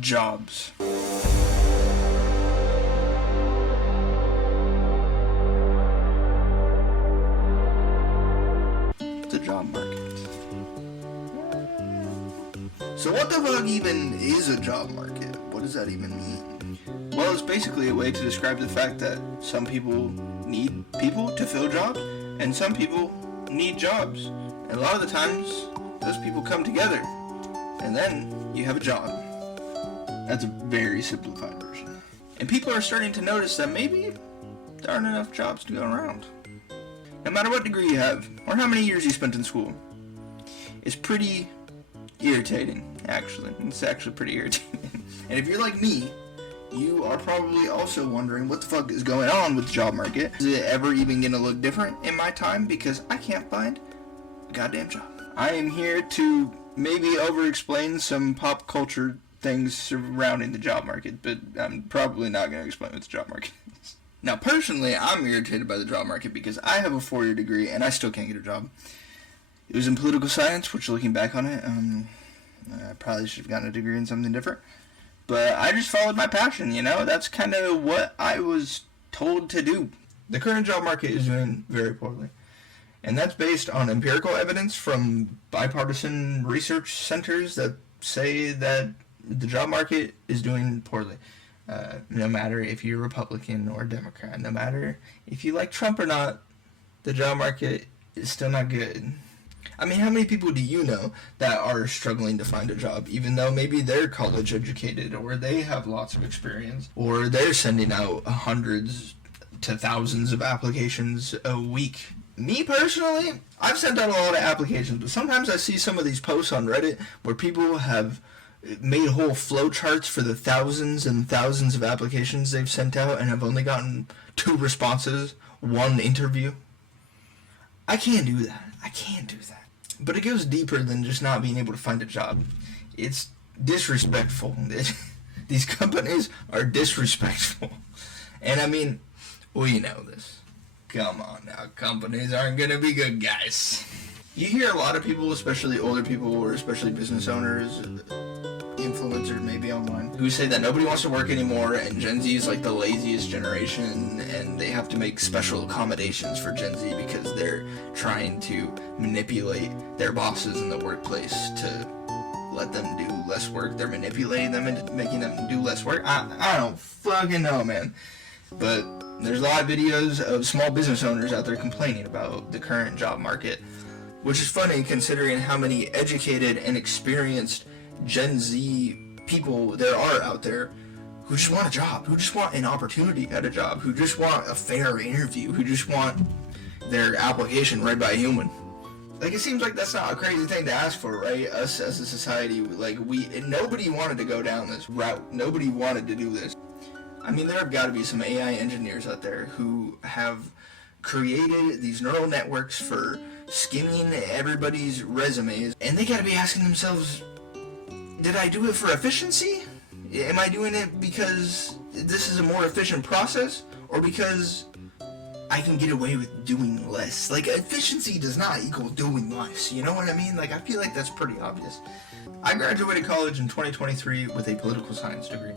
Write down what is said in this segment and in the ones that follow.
jobs. The job market. So what the fuck even is a job market? What does that even mean? Well, it's basically a way to describe the fact that some people need people to fill jobs, and some people need jobs. And a lot of the times, those people come together, and then you have a job. That's a very simplified version. And people are starting to notice that maybe there aren't enough jobs to go around. No matter what degree you have, or how many years you spent in school. It's pretty irritating, actually. It's actually pretty irritating. And if you're like me, you are probably also wondering what the fuck is going on with the job market. Is it ever even gonna look different in my time? Because I can't find a goddamn job. I am here to maybe over-explain some pop culture things surrounding the job market, but I'm probably not going to explain what the job market is. Now, personally, I'm irritated by the job market because I have a 4-year degree and I still can't get a job. It was in political science, which, looking back on it, I probably should have gotten a degree in something different. But I just followed my passion, you know? That's kind of what I was told to do. The current job market is doing very poorly. And that's based on empirical evidence from bipartisan research centers that say that the job market is doing poorly. No matter if you're Republican or Democrat, no matter if you like Trump or not, the job market is still not good. I mean, how many people do you know that are struggling to find a job, even though maybe they're college educated, or they have lots of experience, or they're sending out hundreds to thousands of applications a week? Me personally, I've sent out a lot of applications, but sometimes I see some of these posts on Reddit where people have made whole flowcharts for the thousands and thousands of applications they've sent out and have only gotten 2 responses, 1 interview. I can't do that. I can't do that. But it goes deeper than just not being able to find a job. It's disrespectful. These companies are disrespectful. And I mean, we know this. Come on now, companies aren't gonna be good guys. You hear a lot of people, especially older people, or especially business owners, influencers maybe online, who say that nobody wants to work anymore, and Gen Z is like the laziest generation, and they have to make special accommodations for Gen Z because they're trying to manipulate their bosses in the workplace to let them do less work. They're manipulating them into making them do less work. I don't fucking know, man. But there's a lot of videos of small business owners out there complaining about the current job market, which is funny considering how many educated and experienced Gen Z people there are out there who just want a job, who just want an opportunity at a job, who just want a fair interview, who just want their application read by a human. Like, it seems like that's not a crazy thing to ask for, right? Us as a society, like, nobody wanted to go down this route. Nobody wanted to do this. I mean, there have got to be some AI engineers out there who have created these neural networks for skimming everybody's resumes, and they got to be asking themselves, did I do it for efficiency? Am I doing it because this is a more efficient process, or because I can get away with doing less? Like, efficiency does not equal doing less, you know what I mean? Like, I feel like that's pretty obvious. I graduated college in 2023 with a political science degree,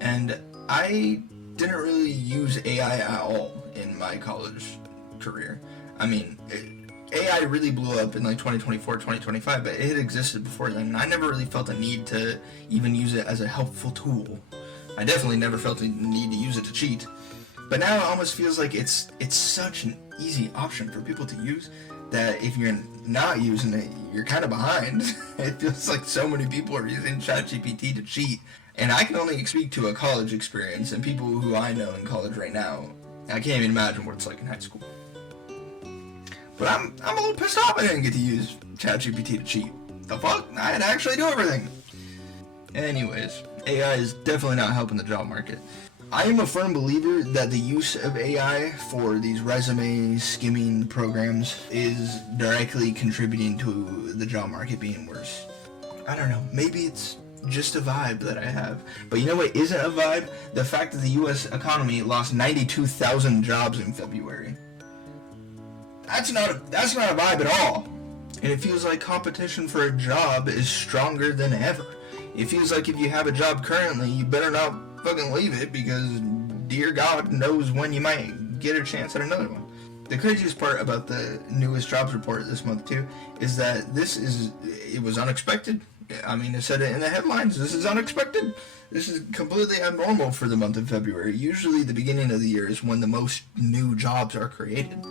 and I didn't really use AI at all in my college career. I mean, AI really blew up in like 2024, 2025, but it had existed before then, and I never really felt a need to even use it as a helpful tool. I definitely never felt the need to use it to cheat. But now it almost feels like it's such an easy option for people to use that if you're not using it, you're kind of behind. It feels like so many people are using ChatGPT to cheat. And I can only speak to a college experience, and people who I know in college right now, I can't even imagine what it's like in high school. But I'm a little pissed off I didn't get to use ChatGPT to cheat. The fuck? I had to actually do everything. Anyways, AI is definitely not helping the job market. I am a firm believer that the use of AI for these resume skimming programs is directly contributing to the job market being worse. I don't know, maybe it's just a vibe that I have. But you know what isn't a vibe? The fact that the US economy lost 92,000 jobs in February. That's not a vibe at all. And it feels like competition for a job is stronger than ever. It feels like if you have a job currently, you better not fucking leave it, because dear God knows when you might get a chance at another one. The craziest part about the newest jobs report this month too is that it was unexpected. I mean, it said it in the headlines, this is unexpected. This is completely abnormal for the month of February. Usually the beginning of the year is when the most new jobs are created.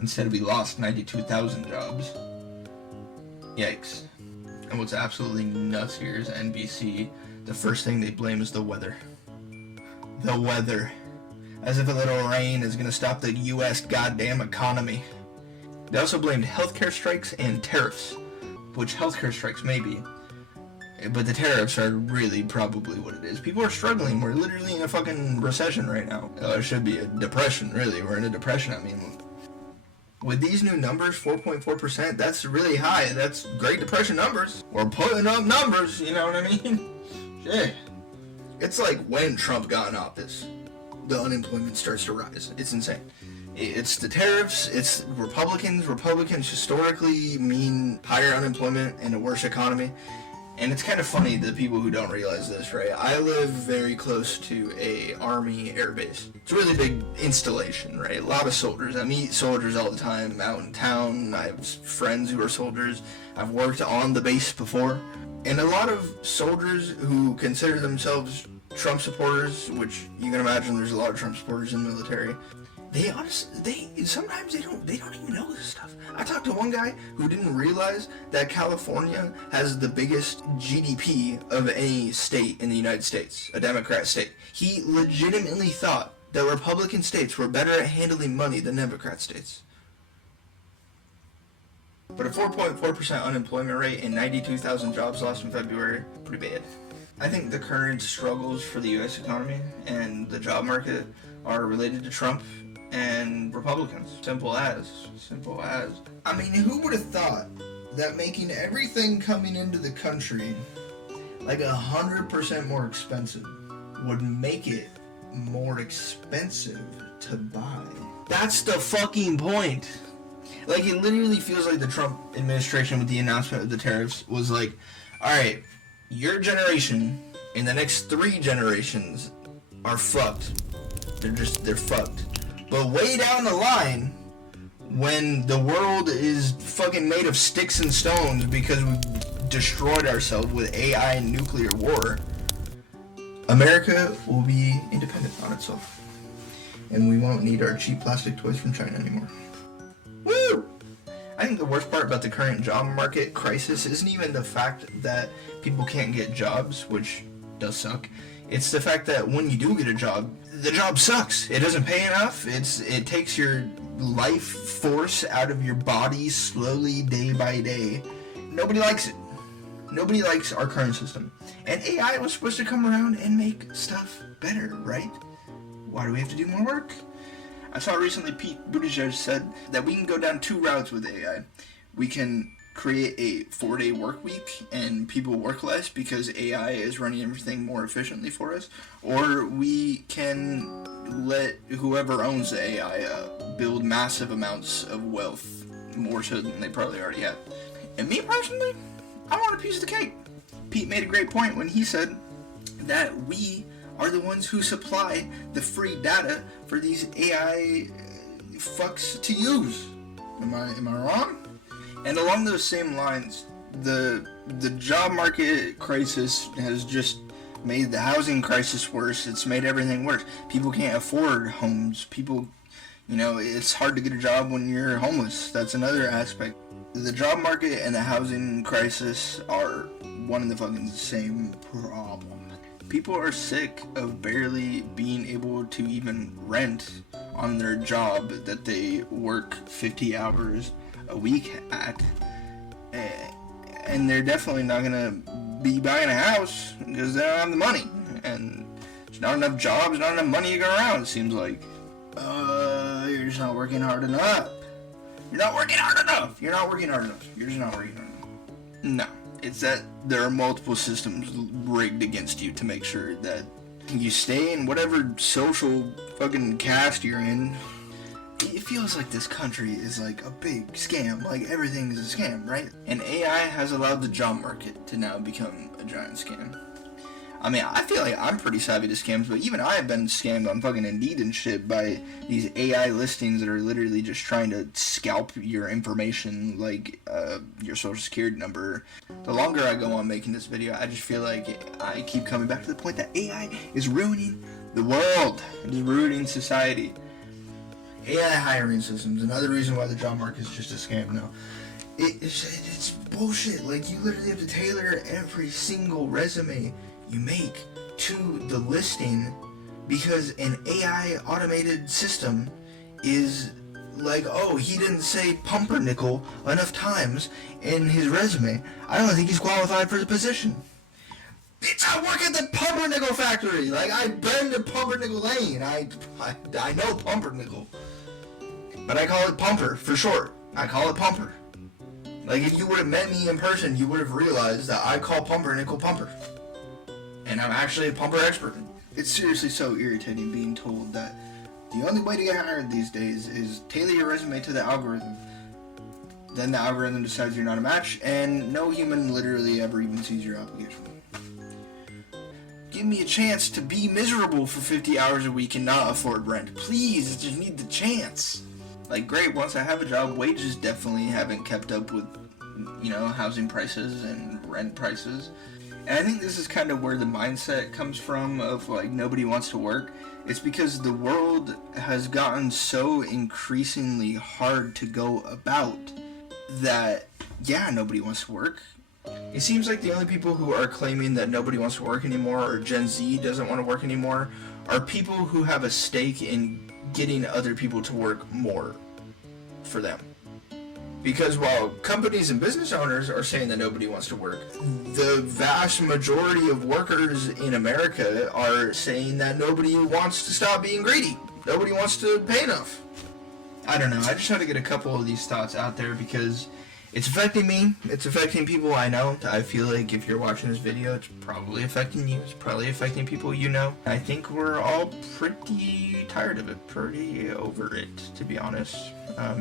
Instead, we lost 92,000 jobs. Yikes. And what's absolutely nuts here is NBC, the first thing they blame is the weather. The weather. As if a little rain is going to stop the U.S. goddamn economy. They also blamed healthcare strikes and tariffs, which healthcare strikes may be, but the tariffs are really probably what it is. People are struggling. We're literally in a fucking recession right now. It should be a depression, really. We're in a depression. I mean, with these new numbers, 4.4%, that's really high. That's Great Depression numbers. We're putting up numbers, you know what I mean? Shit. It's like when Trump got in office, the unemployment starts to rise. It's insane. It's the tariffs, it's Republicans. Republicans historically mean higher unemployment and a worse economy. And it's kind of funny, the people who don't realize this, right? I live very close to a Army air base. It's a really big installation, right? A lot of soldiers. I meet soldiers all the time out in town. I have friends who are soldiers. I've worked on the base before. And a lot of soldiers who consider themselves Trump supporters, which you can imagine there's a lot of Trump supporters in the military, sometimes they don't even know this stuff. I talked to one guy who didn't realize that California has the biggest GDP of any state in the United States, a Democrat state. He legitimately thought that Republican states were better at handling money than Democrat states. But a 4.4% unemployment rate and 92,000 jobs lost in February, pretty bad. I think the current struggles for the U.S. economy and the job market are related to Trump and Republicans. Simple as. I mean, who would have thought that making everything coming into the country like 100% more expensive would make it more expensive to buy? That's the fucking point. Like, it literally feels like the Trump administration with the announcement of the tariffs was like, alright, your generation and the next 3 generations are fucked. They're fucked. But way down the line, when the world is fucking made of sticks and stones because we've destroyed ourselves with AI and nuclear war, America will be independent on itself. And we won't need our cheap plastic toys from China anymore. Woo! I think the worst part about the current job market crisis isn't even the fact that people can't get jobs, which does suck. It's the fact that when you do get a job, the job sucks. It doesn't pay enough. It takes your life force out of your body slowly, day by day. Nobody likes it. Nobody likes our current system. And AI was supposed to come around and make stuff better, right? Why do we have to do more work? I saw recently Pete Buttigieg said that we can go down 2 routes with AI. We can create a 4-day work week and people work less because AI is running everything more efficiently for us, or we can let whoever owns the AI build massive amounts of wealth, more so than they probably already have. And me personally, I want a piece of the cake. Pete made a great point when he said that we are the ones who supply the free data for these AI fucks to use. Am I wrong? And along those same lines, the job market crisis has just made the housing crisis worse. It's made everything worse. People can't afford homes. People, it's hard to get a job when you're homeless. That's another aspect. The job market and the housing crisis are one and the fucking same problem. People are sick of barely being able to even rent on their job that they work 50 hours a week at, and they're definitely not gonna be buying a house because they don't have the money, and there's not enough jobs, not enough money to go around. It seems like you're just not working hard enough. You're not working hard enough. You're just not working hard enough. No, it's that there are multiple systems rigged against you to make sure that you stay in whatever social fucking caste you're in. it feels like this country is like a big scam, like everything is a scam, right? And AI has allowed the job market to now become a giant scam. I mean, I feel like I'm pretty savvy to scams, but even I have been scammed on fucking Indeed and shit by these AI listings that are literally just trying to scalp your information, like your social security number. The longer I go on making this video, I just feel like I keep coming back to the point that AI is ruining the world. It is ruining society. AI hiring systems, another reason why the job market is just a scam now. It's bullshit. Like, you literally have to tailor every single resume you make to the listing because an AI automated system is like, oh, he didn't say pumpernickel enough times in his resume. I don't think he's qualified for the position. Bitch, I work at the pumpernickel factory. Like, I've been to Pumpernickel Lane. I know pumpernickel. But I call it pumper for short. I call it pumper. Like, if you would have met me in person, you would have realized that I call pumpernickel pumper. And I'm actually a pumper expert. It's seriously so irritating being told that the only way to get hired these days is tailor your resume to the algorithm. Then the algorithm decides you're not a match, and no human literally ever even sees your application. Give me a chance to be miserable for 50 hours a week and not afford rent. Please, I just need the chance. Like, great, once I have a job, wages definitely haven't kept up with, you know, housing prices and rent prices. And I think this is kind of where the mindset comes from of, like, nobody wants to work. It's because the world has gotten so increasingly hard to go about that, yeah, nobody wants to work. It seems like the only people who are claiming that nobody wants to work anymore, or Gen Z doesn't want to work anymore, are people who have a stake in getting other people to work more for them. Because while companies and business owners are saying that nobody wants to work, the vast majority of workers in America are saying that nobody wants to stop being greedy. Nobody wants to pay enough. I don't know. I just try to get a couple of these thoughts out there because it's affecting me. It's affecting people I know. I feel like if you're watching this video, it's probably affecting you. It's probably affecting people you know. I think we're all pretty tired of it, pretty over it, to be honest.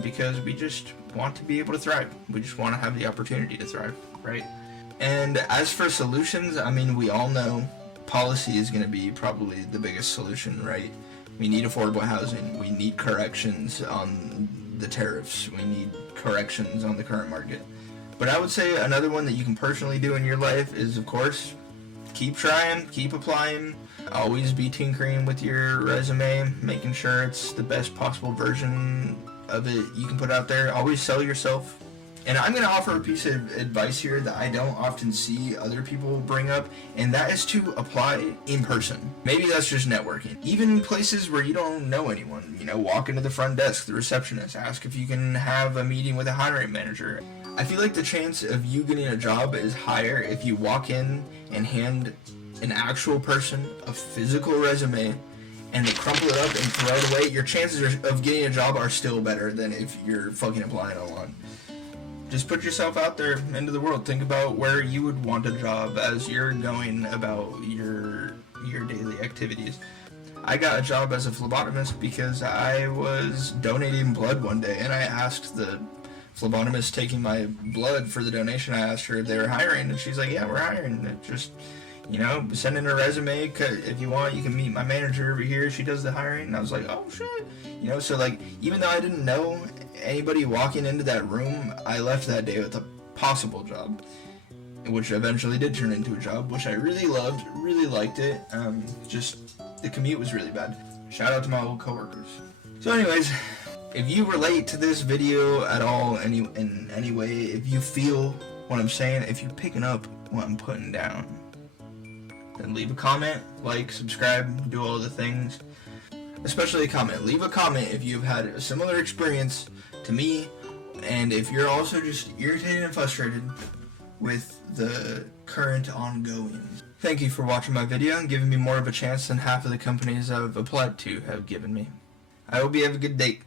Because we just want to be able to thrive. We just want to have the opportunity to thrive, right? And as for solutions, I mean, we all know policy is going to be probably the biggest solution, right? We need affordable housing. We need corrections on the tariffs. We need corrections on the current market. But I would say another one that you can personally do in your life is, of course, keep trying, keep applying, always be tinkering with your resume, making sure it's the best possible version of it you can put out there. Always sell yourself. And I'm going to offer a piece of advice here that I don't often see other people bring up, and that is to apply in person. Maybe that's just networking. Even places where you don't know anyone, you know, walk into the front desk, the receptionist, ask if you can have a meeting with a hiring manager. I feel like the chance of you getting a job is higher if you walk in and hand an actual person a physical resume and they crumple it up and throw it away. Your chances of getting a job are still better than if you're fucking applying online. Just put yourself out there into the world. Think about where you would want a job as you're going about your daily activities. I got a job as a phlebotomist because I was donating blood one day, and I asked the phlebotomist taking my blood for the donation, I asked her if they were hiring, and she's like, yeah, we're hiring. It just, you know, send in a resume. If you want, you can meet my manager over here. She does the hiring. And I was like, oh, shit. You know, so, like, even though I didn't know anybody walking into that room, I left that day with a possible job, which eventually did turn into a job, which I really loved, really liked it. Just the commute was really bad. Shout out to my old coworkers. So anyways, if you relate to this video at all in any way, if you feel what I'm saying, if you're picking up what I'm putting down, then leave a comment, like, subscribe, do all the things. Especially a comment. Leave a comment if you've had a similar experience to me, and if you're also just irritated and frustrated with the current ongoing. Thank you for watching my video and giving me more of a chance than half of the companies I've applied to have given me. I hope you have a good day.